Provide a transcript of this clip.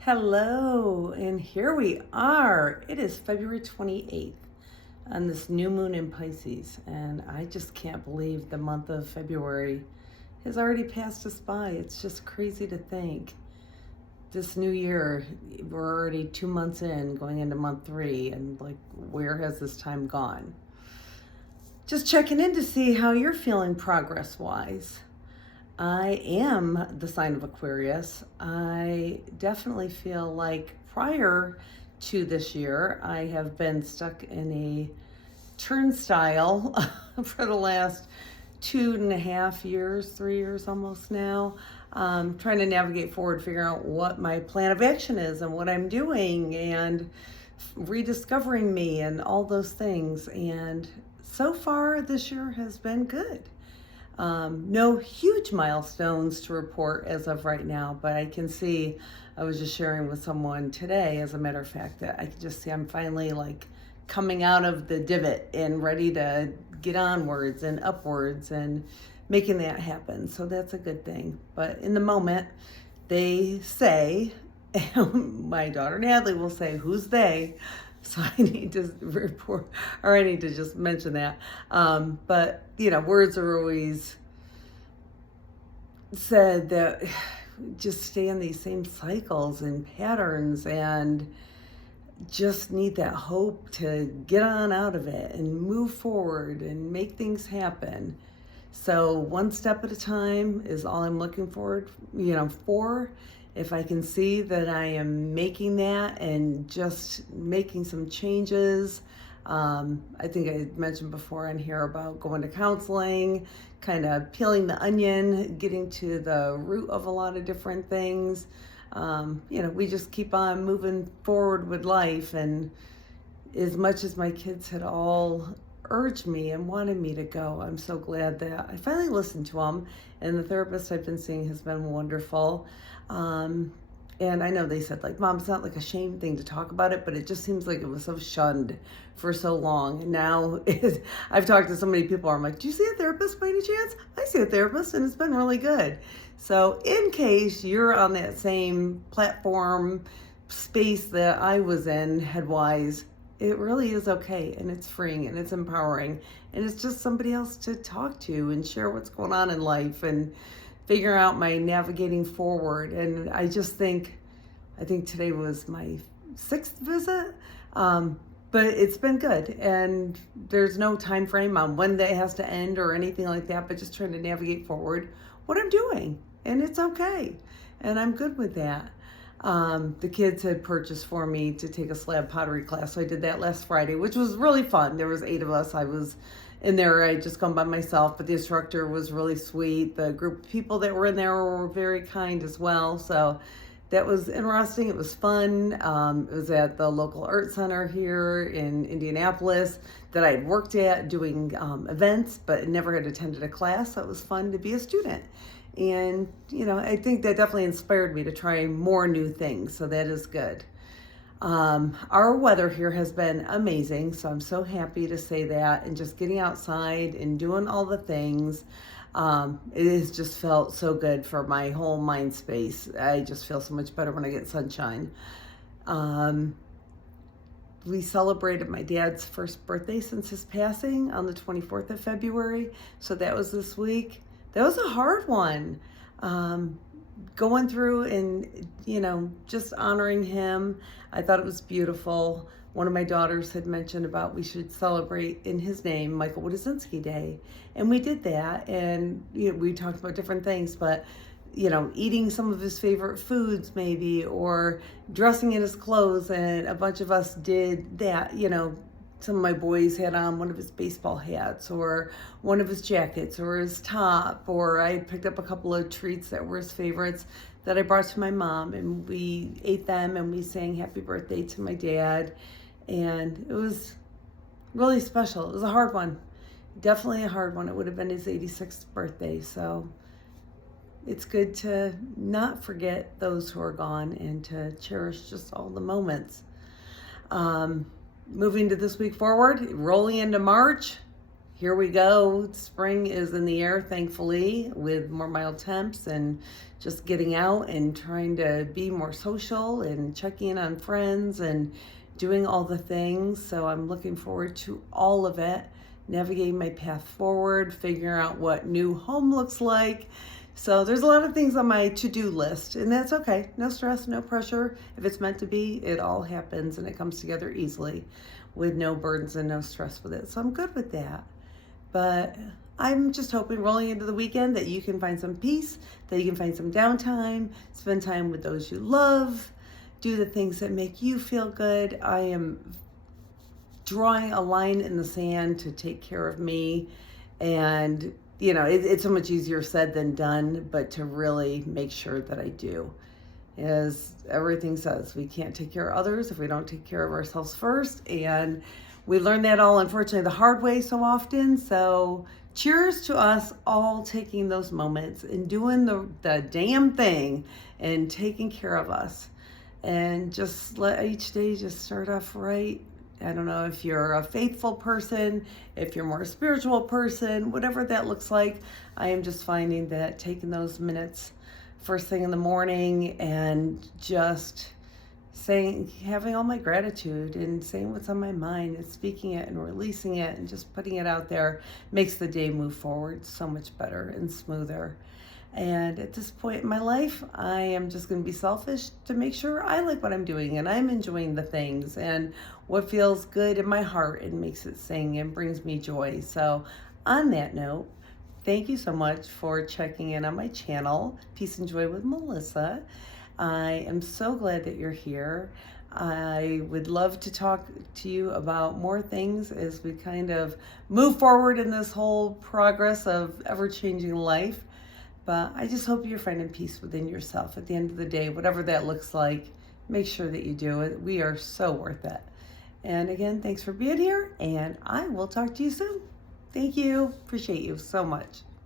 Hello, and here we are. It is February 28th on this new moon in Pisces, and I just can't believe the month of February has already passed us by. It's just crazy to think. This new year, we're already 2 months in, going into month three, and where has this time gone? Just checking in to see how you're feeling progress wise. I am the sign of Aquarius. I definitely feel like prior to this year, I have been stuck in a turnstile for the last 2.5 years, 3 years almost now, trying to navigate forward, figuring out what my plan of action is and what I'm doing and rediscovering me and all those things. And so far, this year has been good. No huge milestones to report as of right now, but I can see, I was just sharing with someone today, as a matter of fact, that I can just see I'm finally coming out of the divot and ready to get onwards and upwards and making that happen. So that's a good thing. But in the moment, they say, my daughter Natalie will say, "Who's they?" So I need to report, or I need to just mention that. But, words are always said that just stay in these same cycles and patterns and just need that hope to get on out of it and move forward and make things happen. So one step at a time is all I'm looking forward, for. If I can see that I am making that and just making some changes. I think I mentioned before on here about going to counseling, kind of peeling the onion, getting to the root of a lot of different things. We just keep on moving forward with life. And as much as my kids had all urged me and wanted me to go, I'm so glad that I finally listened to them. And the therapist I've been seeing has been wonderful. And I know they said, Mom, it's not a shame thing to talk about it, but it just seems like it was so shunned for so long. And now I've talked to so many people, I'm like, do you see a therapist by any chance? I see a therapist, and it's been really good. So in case you're on that same platform space that I was in headwise, it really is okay, and it's freeing, and it's empowering, and it's just somebody else to talk to and share what's going on in life and figure out my navigating forward. And I think today was my 6th visit, but it's been good, and there's no time frame on when that has to end or anything like that, but just trying to navigate forward what I'm doing, and it's okay, and I'm good with that. The kids had purchased for me to take a slab pottery class, so I did that last Friday, which was really fun. There was 8 of us. I was in there. I just gone by myself, but the instructor was really sweet. The group of people that were in there were very kind as well. So that was interesting. It was fun. It was at the local art center here in Indianapolis that I had worked at doing events, but never had attended a class. So it was fun to be a student. And, I think that definitely inspired me to try more new things. So that is good. Our weather here has been amazing, so I'm so happy to say that, and just getting outside and doing all the things. It has just felt so good for my whole mind space. I just feel so much better when I get sunshine. We celebrated my dad's first birthday since his passing on the 24th of February, so that was this week. That was a hard one. Going through and, just honoring him. I thought it was beautiful. One of my daughters had mentioned about we should celebrate in his name, Michael Wodzinski Day. And we did that. And, we talked about different things, but, eating some of his favorite foods maybe, or dressing in his clothes. And a bunch of us did that, some of my boys had on one of his baseball hats or one of his jackets or his top, or I picked up a couple of treats that were his favorites that I brought to my mom, and we ate them and we sang happy birthday to my dad. And it was really special. It was a hard one. Definitely a hard one. It would have been his 86th birthday. So it's good to not forget those who are gone and to cherish just all the moments. Moving to this week forward, rolling into March, here we go. Spring is in the air, thankfully, with more mild temps and just getting out and trying to be more social and checking in on friends and doing all the things. So I'm looking forward to all of it, navigating my path forward, figuring out what new home looks like. So there's a lot of things on my to-do list, and that's okay. No stress, no pressure. If it's meant to be, it all happens and it comes together easily with no burdens and no stress with it. So I'm good with that. But I'm just hoping rolling into the weekend that you can find some peace, that you can find some downtime, spend time with those you love, do the things that make you feel good. I am drawing a line in the sand to take care of me, and it's so much easier said than done, but to really make sure that I do. As everything says, we can't take care of others if we don't take care of ourselves first, and we learn that all, unfortunately, the hard way so often. So cheers to us all taking those moments and doing the damn thing and taking care of us, and just let each day just start off right. I don't know if you're a faithful person, if you're more a spiritual person, whatever that looks like. I am just finding that taking those minutes first thing in the morning and just having all my gratitude and saying what's on my mind and speaking it and releasing it and just putting it out there makes the day move forward so much better and smoother. And at this point in my life, I am just going to be selfish to make sure I like what I'm doing and I'm enjoying the things and what feels good in my heart and makes it sing and brings me joy. So on that note, thank you so much for checking in on my channel, Peace and Joy with Melissa. I am so glad that you're here. I would love to talk to you about more things as we kind of move forward in this whole progress of ever-changing life. But I just hope you're finding peace within yourself at the end of the day, whatever that looks like. Make sure that you do it. We are so worth it. And again, thanks for being here, and I will talk to you soon. Thank you. Appreciate you so much.